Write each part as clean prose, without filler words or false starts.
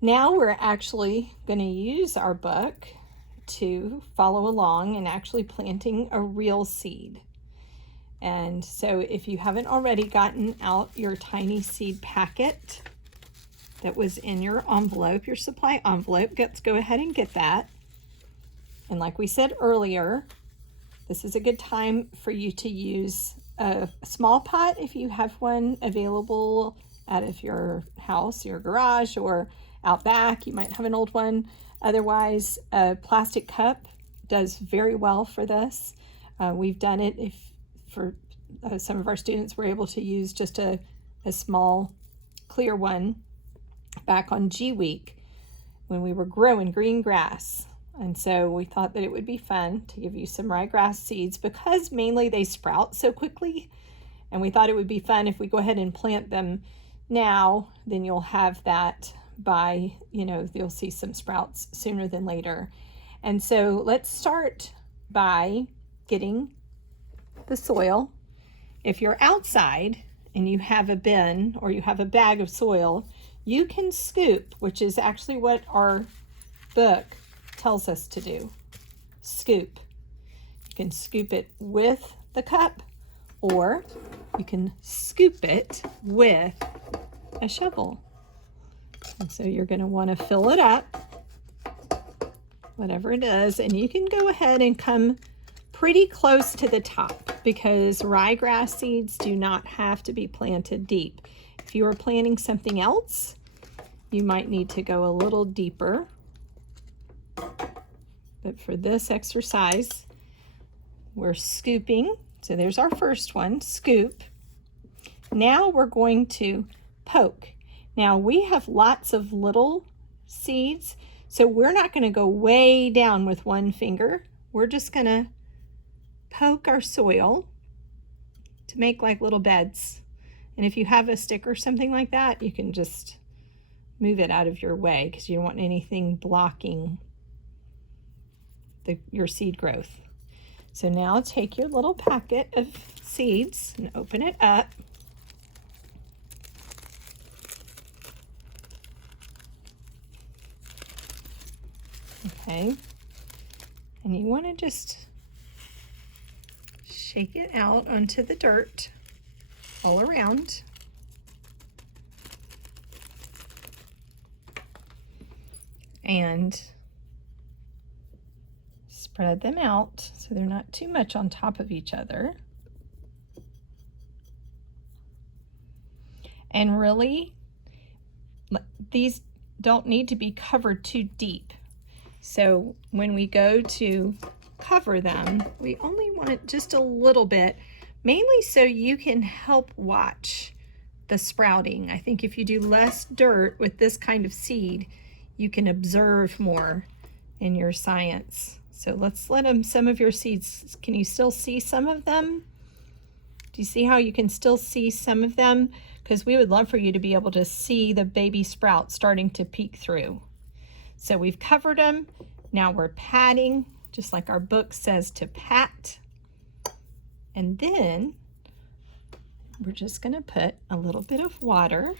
Now we're actually going to use our book to follow along and actually planting a real seed. And so if you haven't already gotten out your tiny seed packet that was in your envelope, your supply envelope, let's go ahead and get that. And like we said earlier, this is a good time for you to use a small pot if you have one available out of your house, your garage, or out back. You might have an old one. Otherwise, a plastic cup does very well for this. We've done it for some of our students were able to use just a small clear one back on G Week when we were growing green grass. And so we thought that it would be fun to give you some ryegrass seeds because mainly they sprout so quickly. And we thought it would be fun if we go ahead and plant them now, then you'll have that by, you'll see some sprouts sooner than later. And so let's start by getting the soil. If you're outside and you have a bin or you have a bag of soil, you can scoop, which is actually what our book tells us to do. Scoop. You can scoop it with the cup, or you can scoop it with a shovel. And so you're going to want to fill it up, whatever it is, and you can go ahead and come pretty close to the top because ryegrass seeds do not have to be planted deep. If you are planting something else, you might need to go a little deeper. But for this exercise, we're scooping. So there's our first one, scoop. Now we're going to poke. Now we have lots of little seeds, so we're not going to go way down with one finger. We're just going to poke our soil to make like little beds. And if you have a stick or something like that, you can just move it out of your way because you don't want anything blocking your seed growth. So now take your little packet of seeds and open it up. Okay, and you want to just shake it out onto the dirt all around. And spread them out so they're not too much on top of each other. And really, these don't need to be covered too deep. So when we go to cover them, we only want just a little bit, mainly so you can help watch the sprouting. I think if you do less dirt with this kind of seed, you can observe more in your science. So let's let some of your seeds, can you still see some of them? Do you see how you can still see some of them? Because we would love for you to be able to see the baby sprouts starting to peek through. So we've covered them. Now we're patting, just like our book says to pat. And then we're just going to put a little bit of water,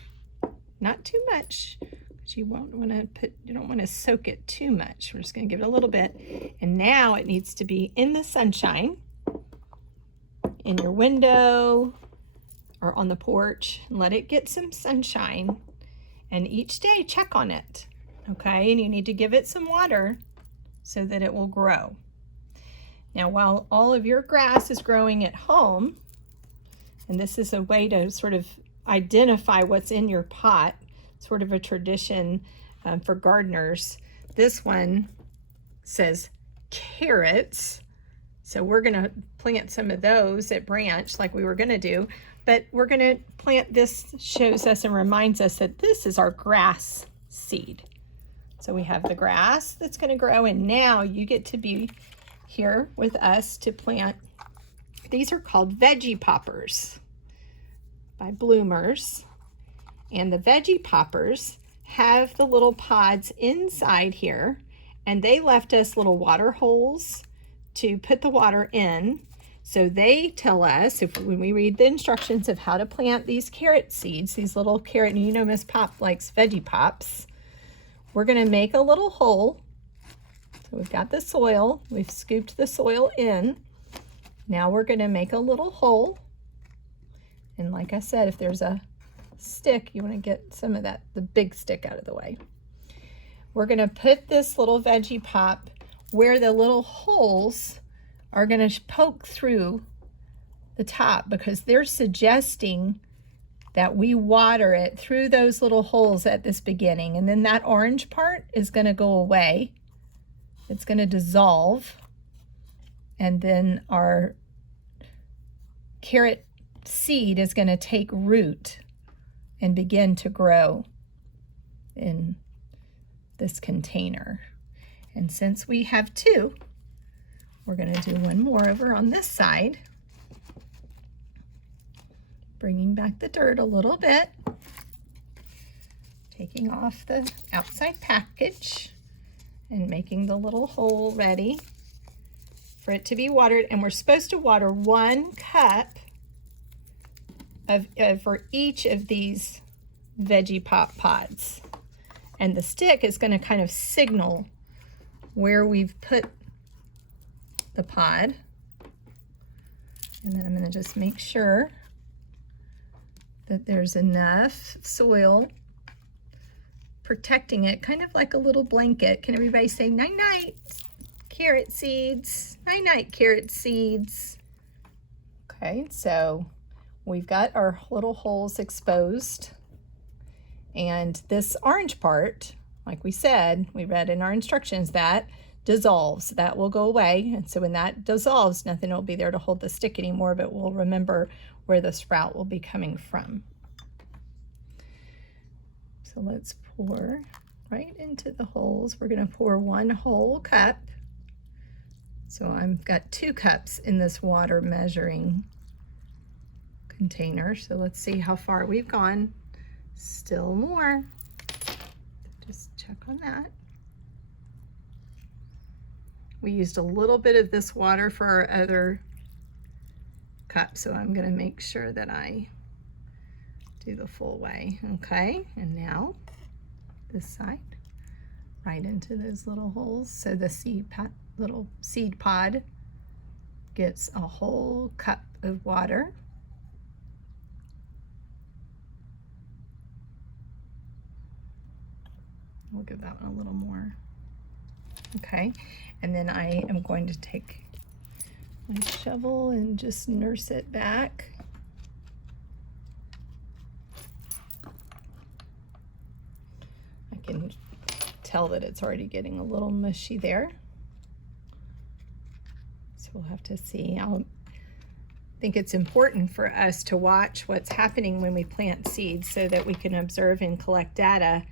not too much, because you don't want to soak it too much. We're just going to give it a little bit. And now it needs to be in the sunshine, in your window or on the porch. Let it get some sunshine, and each day check on it. Okay, and you need to give it some water so that it will grow. Now, while all of your grass is growing at home, and this is a way to sort of identify what's in your pot, sort of a tradition for gardeners. This one says carrots. So we're gonna plant some of those at branch like we were gonna do, but we're gonna plant this, shows us and reminds us that this is our grass seed. So we have the grass that's going to grow, and now you get to be here with us to plant. These are called veggie poppers by Bloomers. And the veggie poppers have the little pods inside here, and they left us little water holes to put the water in. So they tell us, when we read the instructions of how to plant these carrot seeds, these little carrot, and Miss Pop likes veggie pops. we're going to make a little hole. So we've got the soil, we've scooped the soil in. Now we're going to make a little hole. And like I said, if there's a stick, you want to get some of that, the big stick, out of the way. We're going to put this little veggie pop where the little holes are going to poke through the top, because they're suggesting that we water it through those little holes at this beginning. And then that orange part is going to go away. It's going to dissolve. And then our carrot seed is going to take root and begin to grow in this container. And since we have two, we're going to do one more over on this side. Bringing back the dirt a little bit, taking off the outside package and making the little hole ready for it to be watered. And we're supposed to water 1 cup for each of these veggie pop pods. And the stick is going to kind of signal where we've put the pod. And then I'm going to just make sure that there's enough soil protecting it, kind of like a little blanket. Can everybody say night-night, carrot seeds? Night-night, carrot seeds. Okay, so we've got our little holes exposed. And this orange part, like we said, we read in our instructions, that dissolves. That will go away. And so when that dissolves, nothing will be there to hold the stick anymore, but we'll remember where the sprout will be coming from. So let's pour right into the holes. We're going to pour 1 whole cup. So I've got 2 cups in this water measuring container. So let's see how far we've gone. Still more. Just check on that. We used a little bit of this water for our other cup, so I'm going to make sure that I do the full way. Okay, and now this side, right into those little holes, so the little seed pod gets a whole cup of water. We'll give that one a little more. Okay, and then I am going to take my shovel and just nurse it back. I can tell that it's already getting a little mushy there. So we'll have to see. I think it's important for us to watch what's happening when we plant seeds so that we can observe and collect data,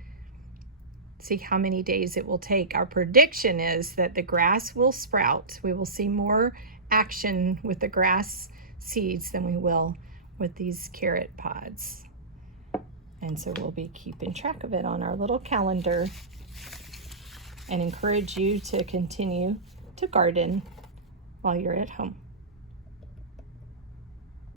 see how many days it will take. Our prediction is that the grass will sprout. We will see more action with the grass seeds than we will with these carrot pods. And so we'll be keeping track of it on our little calendar and encourage you to continue to garden while you're at home.